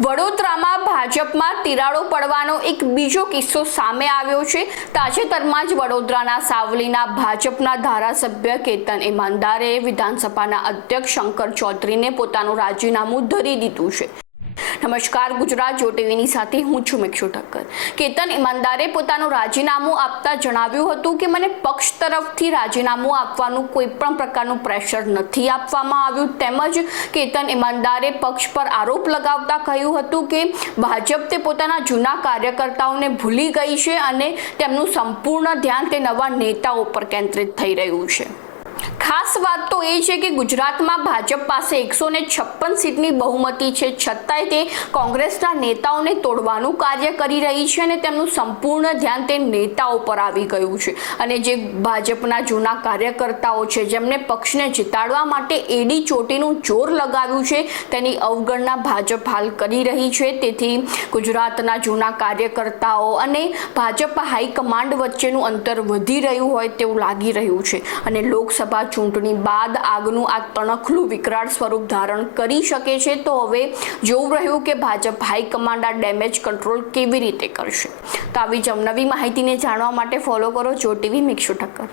વડોદરામાં ભાજપમાં તિરાડો પડવાનો એક બીજો કિસ્સો સામે આવ્યો છે. તાજેતરમાં જ વડોદરાના સાવલીના ભાજપના ધારાસભ્ય કેતન ઇમાનદારે વિધાનસભાના અધ્યક્ષ શંકર ચૌધરીને પોતાનું રાજીનામું ધરી દીધું છે. નમસ્કાર, ગુજરાત જો ટીવીની સાથે હું છું મિક્ષુ ઠક્કર. કેતન ઈમાનદારે પોતાનું રાજીનામું આપતા જણાવ્યું હતું કે મને પક્ષ તરફથી રાજીનામું આપવાનું કોઈ પણ પ્રકારનું પ્રેશર નથી આપવામાં આવ્યું. તેમજ કેતન ઈમાનદારે પક્ષ પર આરોપ લગાવતા કહ્યું હતું કે ભાજપ તે પોતાના જૂના કાર્યકર્તાઓને ભૂલી ગઈ છે અને તેમનું સંપૂર્ણ ધ્યાન તે નવા નેતાઓ પર કેન્દ્રિત થઈ રહ્યું છે. ખાસ વાત તો એ છે કે ગુજરાતમાં ભાજપ પાસે એકસો ને છપ્પન સીટની બહુમતી છે. છતાંય તે કોંગ્રેસના નેતાઓને તોડવાનું કાર્ય કરી રહી છે અને તેમનું સંપૂર્ણ ધ્યાન તે નેતાઓ પર આવી ગયું છે. અને જે ભાજપના જૂના કાર્યકર્તાઓ છે, જેમને પક્ષને જીતાડવા માટે એડી ચોટીનું જોર લગાવ્યું છે, તેની અવગણના ભાજપ હાલ કરી રહી છે. તેથી ગુજરાતના જૂના કાર્યકર્તાઓ અને ભાજપ હાઈકમાન્ડ વચ્ચેનું અંતર વધી રહ્યું હોય તેવું લાગી રહ્યું છે. અને લોકસભા ચૂંટણી બાદ આગનું આ તણખલું વિકરાળ સ્વરૂપ ધારણ કરી શકે છે, તો હવે જોવું રહ્યું કે ભાજપ હાઈકમાન્ડ આ ડેમેજ કંટ્રોલ કેવી રીતે કરશે. તો આવી જ નવી માહિતીને જાણવા માટે ફોલો કરો જો ટીવી મિક્ષુ ઠક્કર.